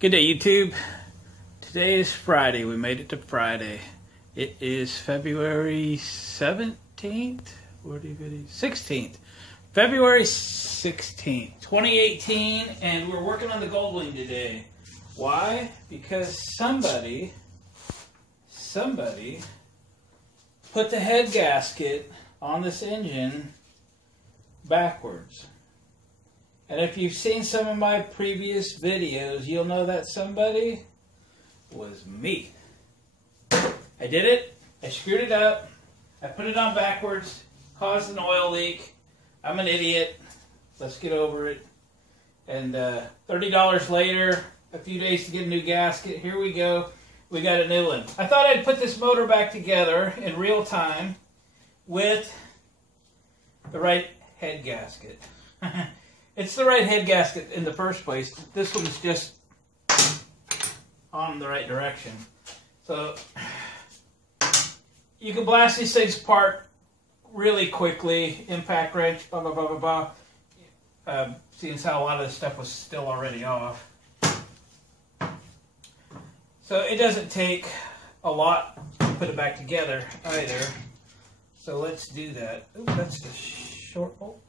Good day, YouTube. Today is Friday. We made it to Friday. It is February 17th? 16th. February 16th, 2018, and we're working on the gold wing today. Why? Because somebody put the head gasket on this engine backwards. And if you've seen some of my previous videos, you'll know that somebody was me. I did it, I screwed it up, I put it on backwards, caused an oil leak. I'm an idiot. Let's get over it. And $30 later, a few days to get a new gasket, here we go. We got a new one. I thought I'd put this motor back together in real time with the right head gasket. It's the right head gasket in the first place. This one's just on the right direction. So you can blast these things apart really quickly. Impact wrench, blah, blah, blah, blah, blah. Seeing as how a lot of this stuff was still already off. So it doesn't take a lot to put it back together either. So let's do that. Ooh, that's the short bolt.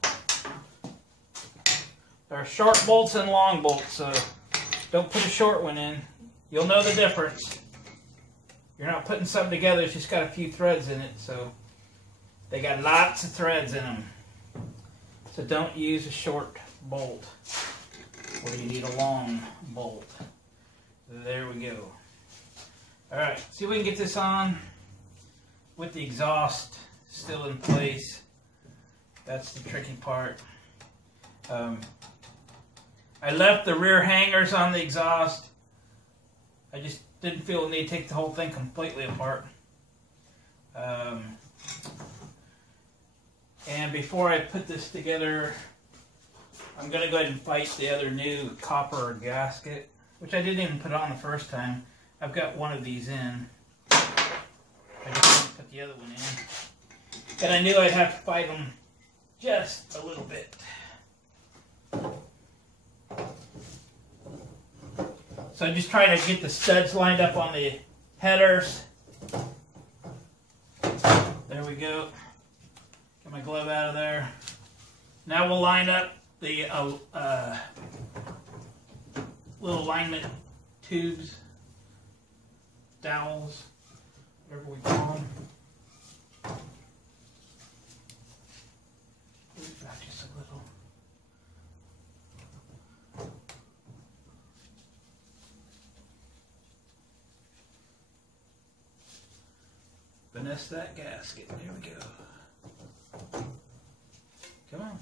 There are short bolts and long bolts, so don't put a short one in. You'll know the difference. You're not putting something together, it's just got a few threads in it, so they got lots of threads in them. So don't use a short bolt, or you need a long bolt. There we go. Alright, see if we can get this on with the exhaust still in place. That's the tricky part. I left the rear hangers on the exhaust. I just didn't feel the need to take the whole thing completely apart. And before I put this together, I'm going to go ahead and fight the other new copper gasket, which I didn't even put on the first time. I've got one of these in. I just didn't put the other one in. And I knew I'd have to fight them just a little bit. So I'm just trying to get the studs lined up on the headers. There we go. Get my glove out of there. Now we'll line up the little alignment tubes, dowels, whatever we call them. Back just a little. Finesse that gasket. There we go. Come on.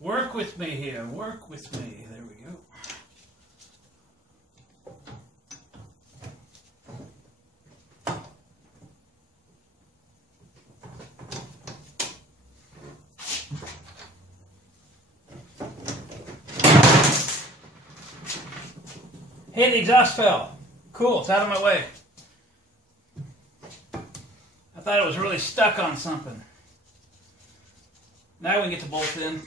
Work with me here. Work with me. There we go. Hey, the exhaust fell. Cool, it's out of my way. I thought it was really stuck on something. Now we can get the bolt in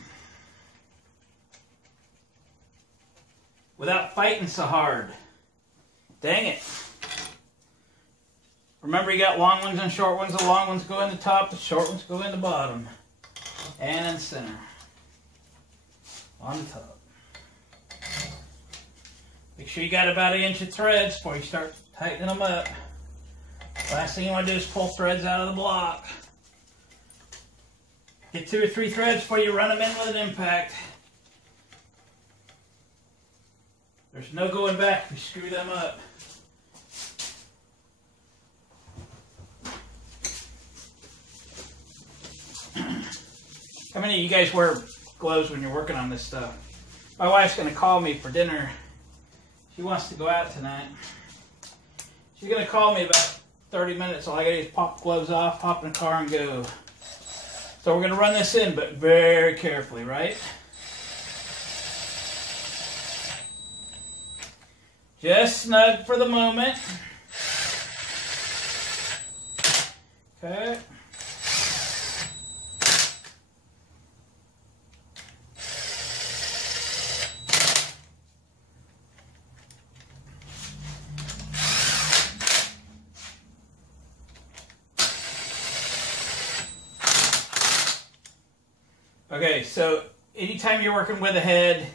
without fighting so hard. Dang it. Remember, you got long ones and short ones. The long ones go in the top, the short ones go in the bottom. And in the center. On the top. Make sure you got about 1 inch of threads before you start tightening them up. Last thing you want to do is pull threads out of the block. Get 2 or 3 threads before you run them in with an impact. There's no going back if you screw them up. How many of you guys wear gloves when you're working on this stuff? My wife's going to call me for dinner. She wants to go out tonight. She's going to call me about 30 minutes. All I got to do is pop the gloves off, hop in the car, and go. So we're going to run this in, but very carefully, right? Just snug for the moment. Okay. Okay, so anytime you're working with a head,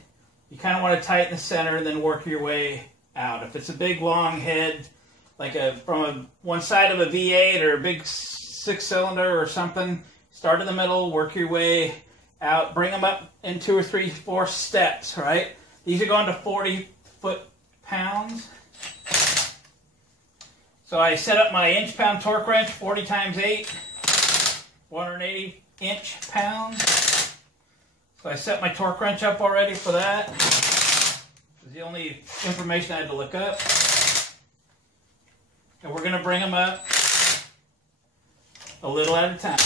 you kind of want to tighten the center and then work your way out. If it's a big long head, like from one side of a V8 or a big 6-cylinder or something, start in the middle, work your way out, bring them up in 2 or 3, 4 steps, right? These are going to 40 foot-pounds. So I set up my inch-pound torque wrench, 40 times 8, 180 inch-pounds. So I set my torque wrench up already for that. It's the only information I had to look up. And we're going to bring them up a little at a time.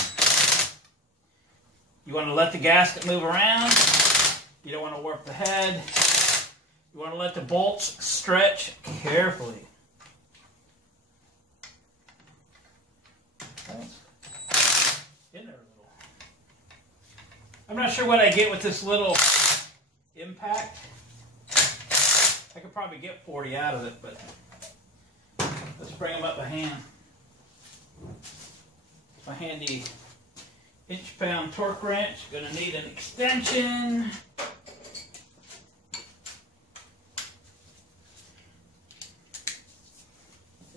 You want to let the gasket move around. You don't want to warp the head. You want to let the bolts stretch carefully. In there a little. I'm not sure what I get with this little impact. I could probably get 40 out of it, but let's bring them up a hand. My handy inch-pound torque wrench. Gonna need an extension.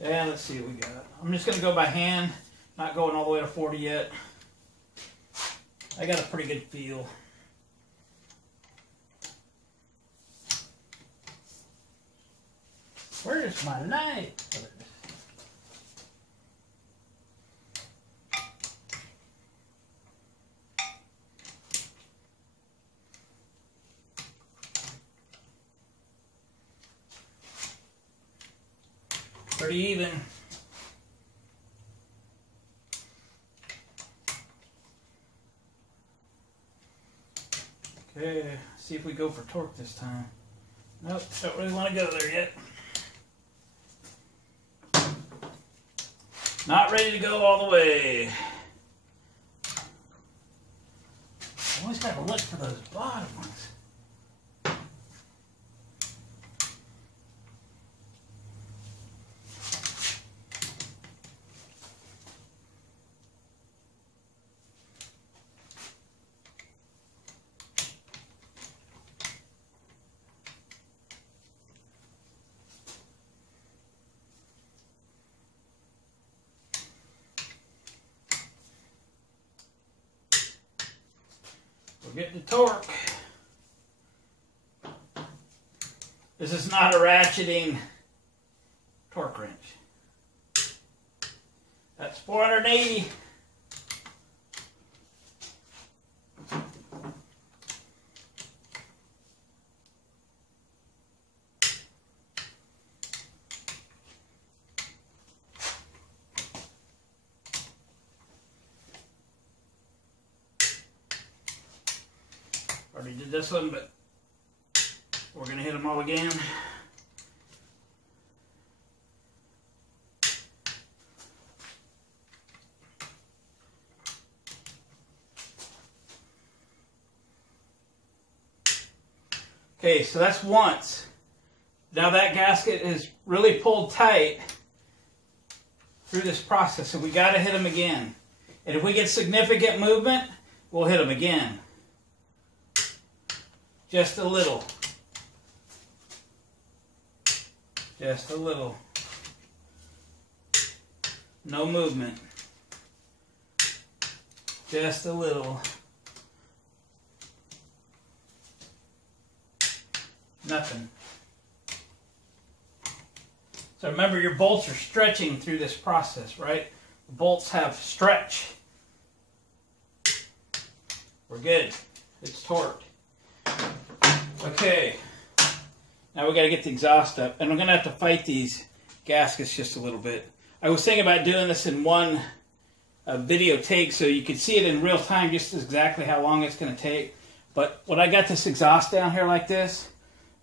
And let's see what we got. I'm just gonna go by hand, not going all the way to 40 yet. I got a pretty good feel. Where's my knife? Pretty even. Okay, see if we go for torque this time. Nope, don't really want to go there yet. Not ready to go all the way. Always got to look for those bottom ones. We're getting the torque. This is not a ratcheting torque wrench. That's 480. Already did this one, but we're going to hit them all again. Okay, so that's once. Now that gasket is really pulled tight through this process, so we got to hit them again. And if we get significant movement, we'll hit them again. Just a little. Just a little. No movement. Just a little. Nothing. So remember, your bolts are stretching through this process, right? The bolts have stretch. We're good. It's torqued. Okay, now we got to get the exhaust up, and I'm going to have to fight these gaskets just a little bit. I was thinking about doing this in one video take so you could see it in real time, just exactly how long it's going to take. But when I got this exhaust down here like this,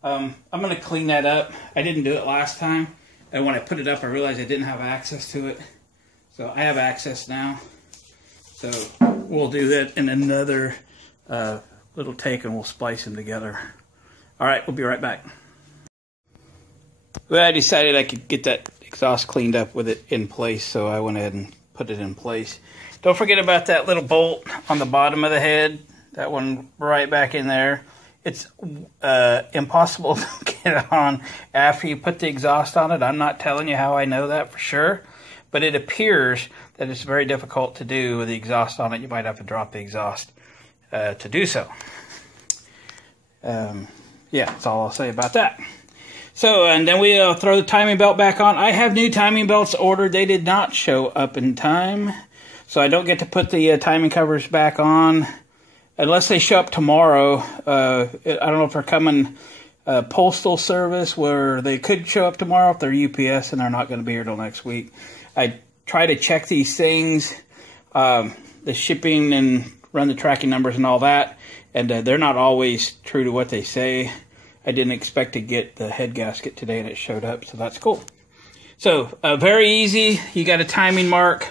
I'm going to clean that up. I didn't do it last time, and when I put it up I realized I didn't have access to it. So I have access now. So we'll do that in another little take, and we'll splice them together. All right, we'll be right back. Well, I decided I could get that exhaust cleaned up with it in place, so I went ahead and put it in place. Don't forget about that little bolt on the bottom of the head. that one right back in there. It's impossible to get it on after you put the exhaust on it. I'm not telling you how I know that for sure, but it appears that it's very difficult to do with the exhaust on it. You might have to drop the exhaust to do so. Yeah, that's all I'll say about that. So, and then we throw the timing belt back on. I have new timing belts ordered. They did not show up in time, so I don't get to put the timing covers back on unless they show up tomorrow. I don't know if they're coming postal service, where they could show up tomorrow if they're UPS, and they're not going to be here till next week. I try to check these things, the shipping, and run the tracking numbers and all that, and they're not always true to what they say. I didn't expect to get the head gasket today, and it showed up, so that's cool. So, very easy. You got a timing mark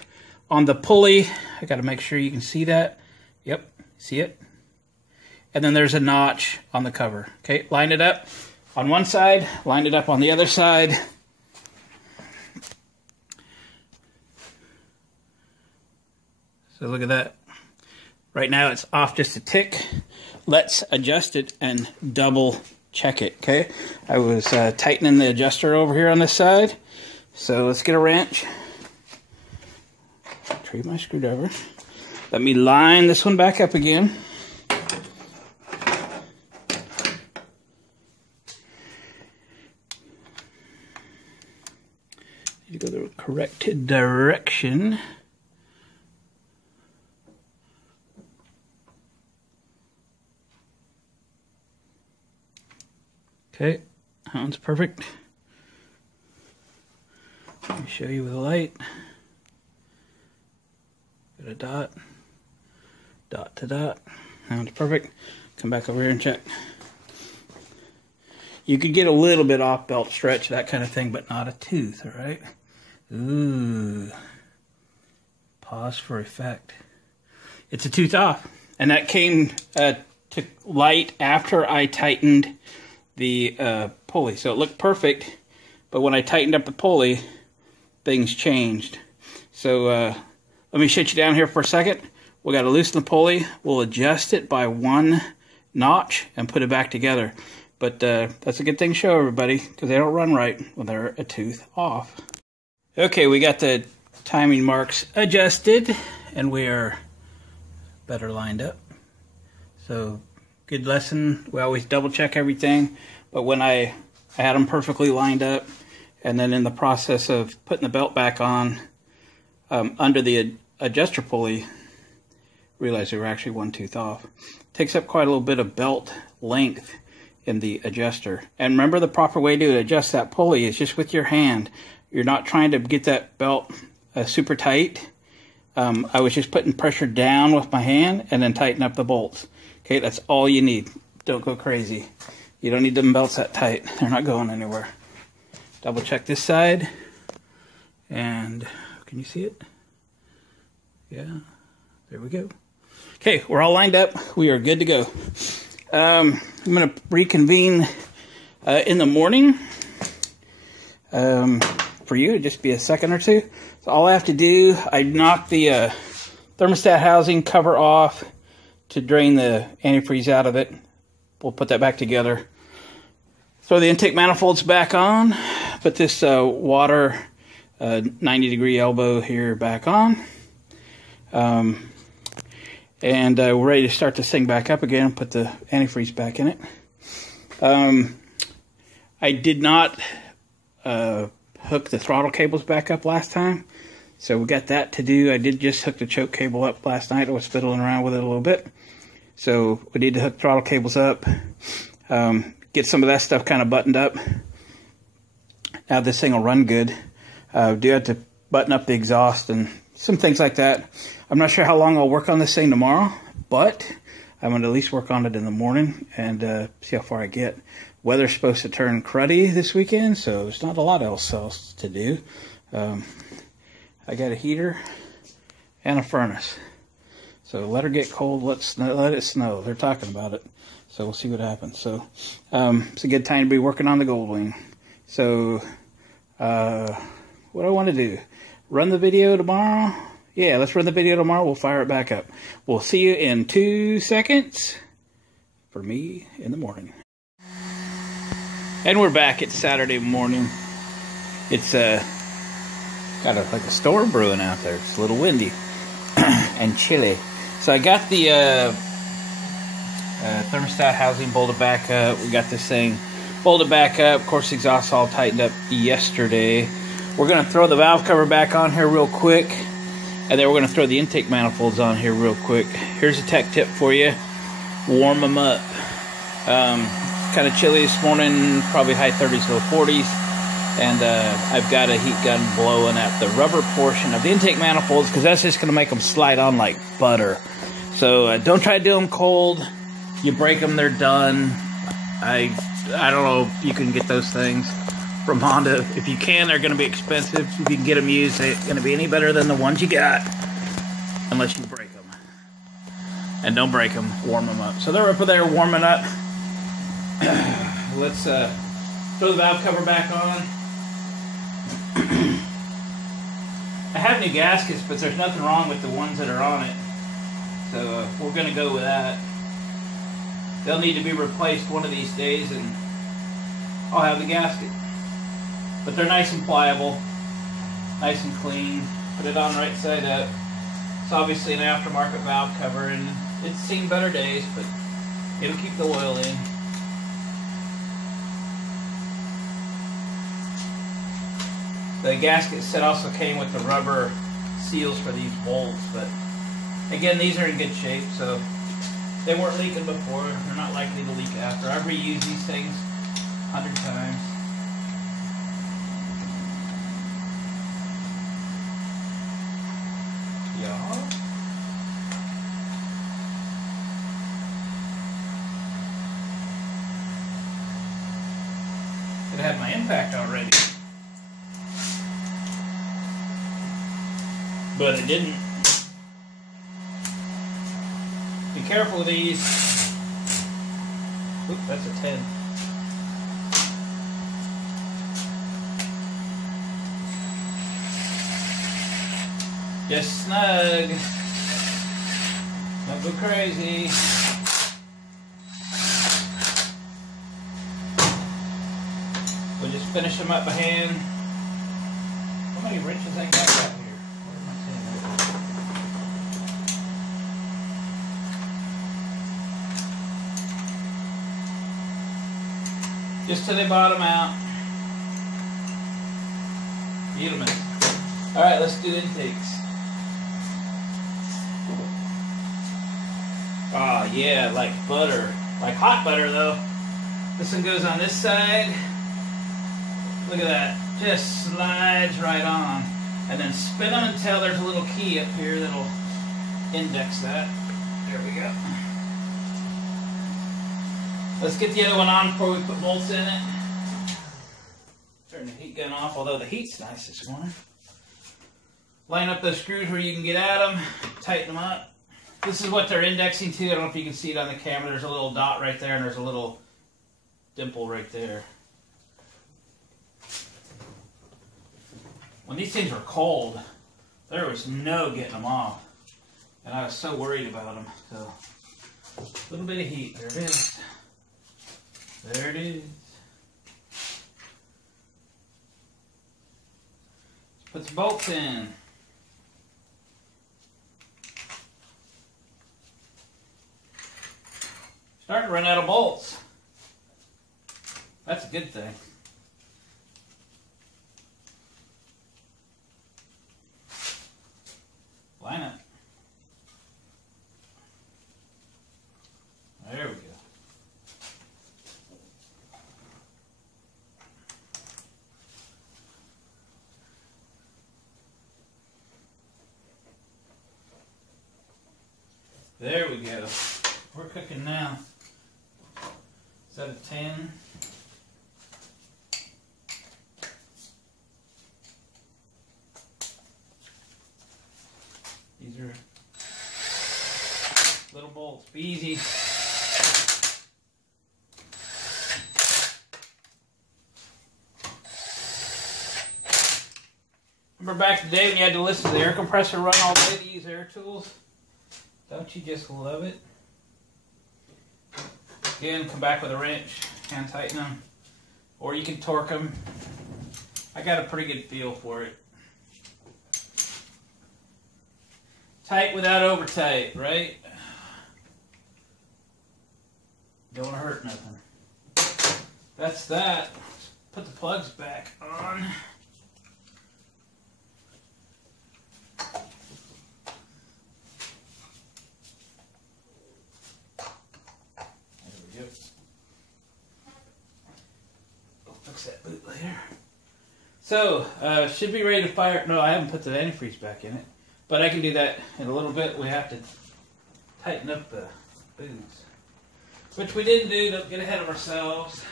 on the pulley. I got to make sure you can see that. Yep, see it? And then there's a notch on the cover. Okay, line it up on one side, line it up on the other side. So look at that. Right now it's off just a tick. Let's adjust it and double check it, okay? I was tightening the adjuster over here on this side. So let's get a wrench. Retrieve my screwdriver. Let me line this one back up again. You go the correct direction. Okay, that one's perfect. Let me show you with the light. Got a dot, dot to dot. That one's perfect. Come back over here and check. You could get a little bit off belt stretch, that kind of thing, but not a tooth, all right? Ooh. Pause for effect. It's a tooth off. And that came to light after I tightened the pulley. So it looked perfect, but when I tightened up the pulley, things changed. So let me shut you down here for a second. We got to loosen the pulley. We'll adjust it by one notch and put it back together. But that's a good thing to show everybody, because they don't run right when they're a tooth off. Okay, we got the timing marks adjusted, and we are better lined up. So, good lesson. We always double check everything, but when I had them perfectly lined up, and then in the process of putting the belt back on, under the adjuster pulley, realized we were actually one tooth off. Takes up quite a little bit of belt length in the adjuster. And remember, the proper way to adjust that pulley is just with your hand. You're not trying to get that belt super tight. I was just putting pressure down with my hand and then tighten up the bolts. Okay, that's all you need. Don't go crazy. You don't need them belts that tight. They're not going anywhere. Double check this side. And can you see it? Yeah, there we go. Okay, we're all lined up. We are good to go. I'm going to reconvene in the morning. For you, it'd just be a second or two. So all I have to do, I knock the thermostat housing cover off to drain the antifreeze out of it. We'll put that back together. Throw the intake manifolds back on. Put this water 90-degree elbow here back on. And we're ready to start this thing back up again and put the antifreeze back in it. I did not hook the throttle cables back up last time, so we got that to do. I did just hook the choke cable up last night. I was fiddling around with it a little bit. So we need to hook throttle cables up, get some of that stuff kind of buttoned up. Now this thing will run good. Do have to button up the exhaust and some things like that. I'm not sure how long I'll work on this thing tomorrow, but I'm going to at least work on it in the morning and see how far I get. Weather's supposed to turn cruddy this weekend, so there's not a lot else to do. I got a heater and a furnace. So let her get cold, let it snow. They're talking about it, so we'll see what happens. So it's a good time to be working on the Goldwing. So what do I want to do? Run the video tomorrow? yeah, let's run the video tomorrow. We'll fire it back up. We'll see you in 2 seconds. For me, in the morning. And we're back. It's Saturday morning. It's got like a storm brewing out there. It's a little windy and chilly. So I got the thermostat housing bolted back up. We got this thing bolted back up. Of course, the exhaust all tightened up yesterday. We're going to throw the valve cover back on here real quick. And then we're going to throw the intake manifolds on here real quick. Here's a tech tip for you. Warm them up. Kind of chilly this morning, probably high 30s, low 40s. And I've got a heat gun blowing at the rubber portion of the intake manifolds because that's just going to make them slide on like butter. So don't try to do them cold. You break them, they're done. I don't know if you can get those things from Honda. If you can, they're going to be expensive. If you can get them used, they're going to be any better than the ones you got. Unless you break them. And don't break them, warm them up. So they're up there warming up. Let's throw the valve cover back on. I have new gaskets, but there's nothing wrong with the ones that are on it. So we're going to go with that. They'll need to be replaced one of these days, and I'll have the gasket. But they're nice and pliable, nice and clean. Put it on right side up. It's obviously an aftermarket valve cover, and it's seen better days, but it'll keep the oil in. The gasket set also came with the rubber seals for these bolts, but again, these are in good shape, so they weren't leaking before. They're not likely to leak after. I've reused these things 100 times. Yeah. It had my impact already. But it didn't. Be careful with these. Oop, that's a 10. Just snug. Don't go crazy. We'll just finish them up by hand. How many wrenches I got out here? Just till they bottom out. Beautiful. Alright, let's do intakes. Oh yeah, like butter. Like hot butter though. This one goes on this side. Look at that. Just slides right on. And then spin them until there's a little key up here that'll index that. There we go. Let's get the other one on before we put bolts in it. Turn the heat gun off, although the heat's nice this morning. Line up those screws where you can get at them. Tighten them up. This is what they're indexing to. I don't know if you can see it on the camera. There's a little dot right there, and there's a little dimple right there. When these things were cold, there was no getting them off. And I was so worried about them. So, a little bit of heat. There it is. There it is. Let's put some bolts in. Starting to run out of bolts. That's a good thing. Line it. There we go. There we go. We're cooking now. Is that a 10? These are little bolts. Be easy. Remember back in the day when you had to listen to the air compressor run all day to use air tools? Don't you just love it? Again, come back with a wrench, hand tighten them. Or you can torque them. I got a pretty good feel for it. Tight without over tight, right? Don't want to hurt nothing. That's that. Let's put the plugs back on. There we go. I'll fix that boot later. So, should be ready to fire. No, I haven't put the antifreeze back in it. But I can do that in a little bit. We have to tighten up the boots. Which we didn't do. Don't get ahead of ourselves.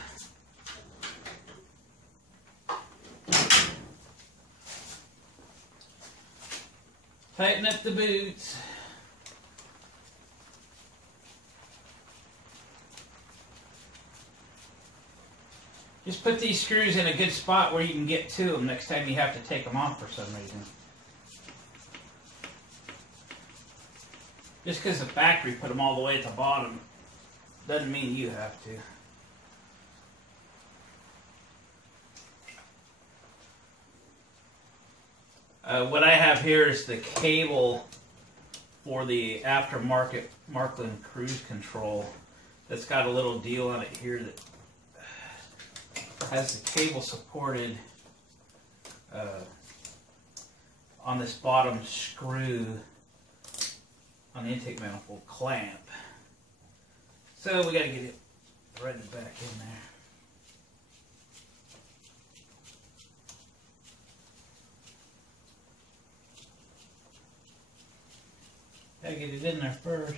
Tighten up the boots. Just put these screws in a good spot where you can get to them next time you have to take them off for some reason. Just because the factory put them all the way at the bottom doesn't mean you have to. What I have here is the cable for the aftermarket Markland cruise control that's got a little deal on it here that has the cable supported on this bottom screw on the intake manifold clamp. So we got to get it threaded back in there. Gotta get it in there first.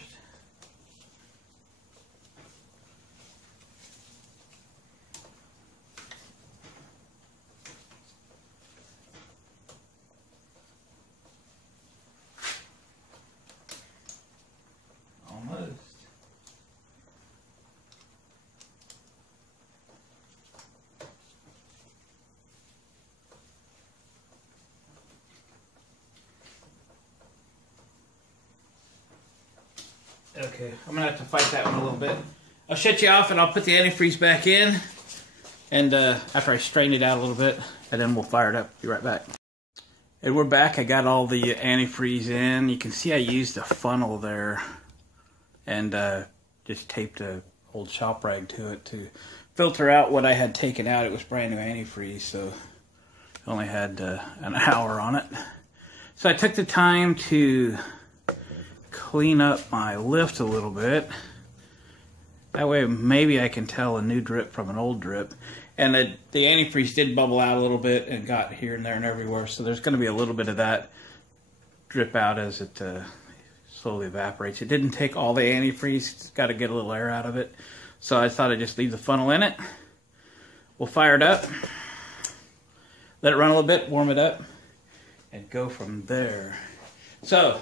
Almost. Okay, I'm gonna have to fight that one a little bit. I'll shut you off and I'll put the antifreeze back in, and after I strain it out a little bit, and then we'll fire it up. Be right back. And we're back. I got all the antifreeze in. You can see I used a funnel there, and just taped a old shop rag to it to filter out what I had taken out. It was brand new antifreeze, so it only had an hour on it. So I took the time to clean up my lift a little bit. That way maybe I can tell a new drip from an old drip. And the antifreeze did bubble out a little bit and got here and there and everywhere, so there's going to be a little bit of that drip out as it slowly evaporates. It didn't take all the antifreeze. It's got to get a little air out of it. So I thought I'd just leave the funnel in it. We'll fire it up, let it run a little bit, warm it up, and go from there. So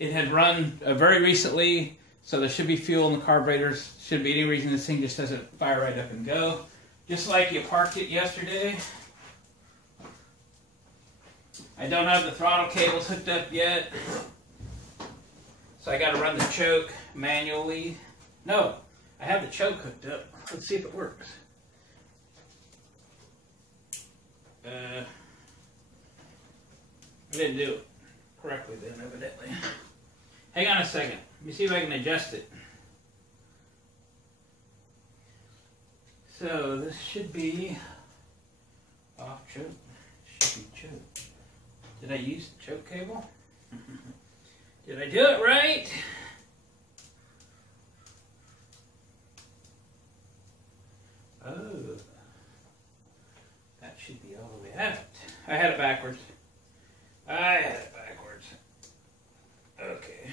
it had run very recently, so there should be fuel in the carburetors. Shouldn't be any reason this thing just doesn't fire right up and go. Just like you parked it yesterday. I don't have the throttle cables hooked up yet, so I got to run the choke manually. No, I have the choke hooked up. Let's see if it works. I didn't do it correctly then, evidently. Hang on a second. Let me see if I can adjust it. So this should be off choke. Should be choke. Did I use the choke cable? Did I do it right? Oh, that should be all the way out. I had it backwards. Okay.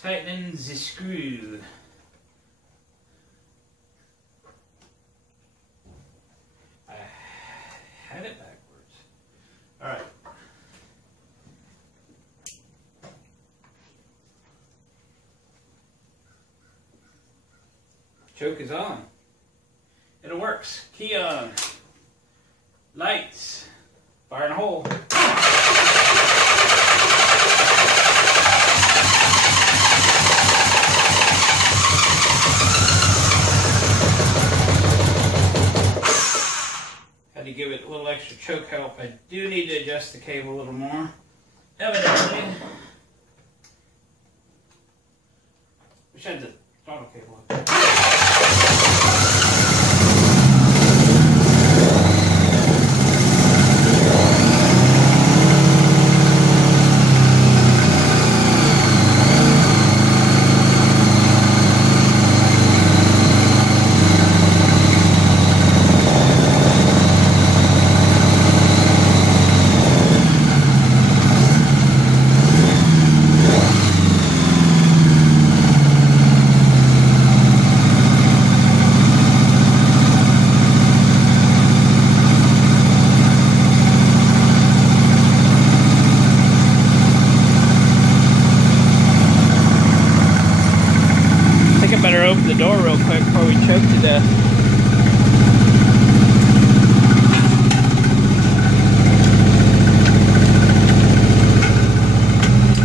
Tightening the screw. I had it backwards. All right. Choke is on. And it works. Key on. Lights. Fire in a hole. Had to give it a little extra choke help. I do need to adjust the cable a little more. Evidently. Wish I had the throttle cable up. Better open the door real quick before we choke to death.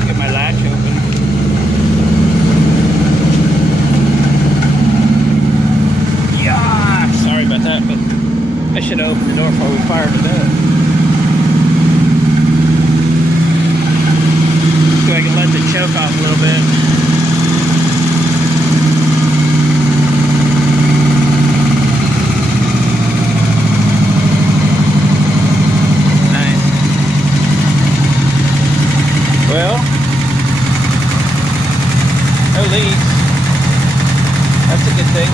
Get my latch open. Yeah, sorry about that, but I should have opened the door before we fired to death. So I can let the choke off a little bit. Well, no leaks. That's a good thing.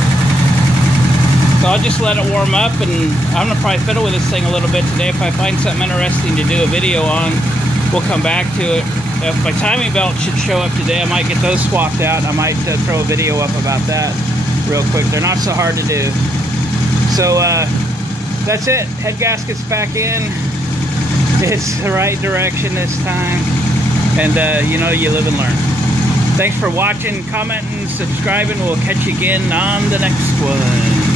So I'll just let it warm up, and I'm going to probably fiddle with this thing a little bit today. If I find something interesting to do a video on, we'll come back to it. If my timing belt should show up today, I might get those swapped out. I might throw a video up about that real quick. They're not so hard to do. So that's it. Head gasket's back in. It's the right direction this time. And, you know, you live and learn. Thanks for watching, commenting, subscribing. We'll catch you again on the next one.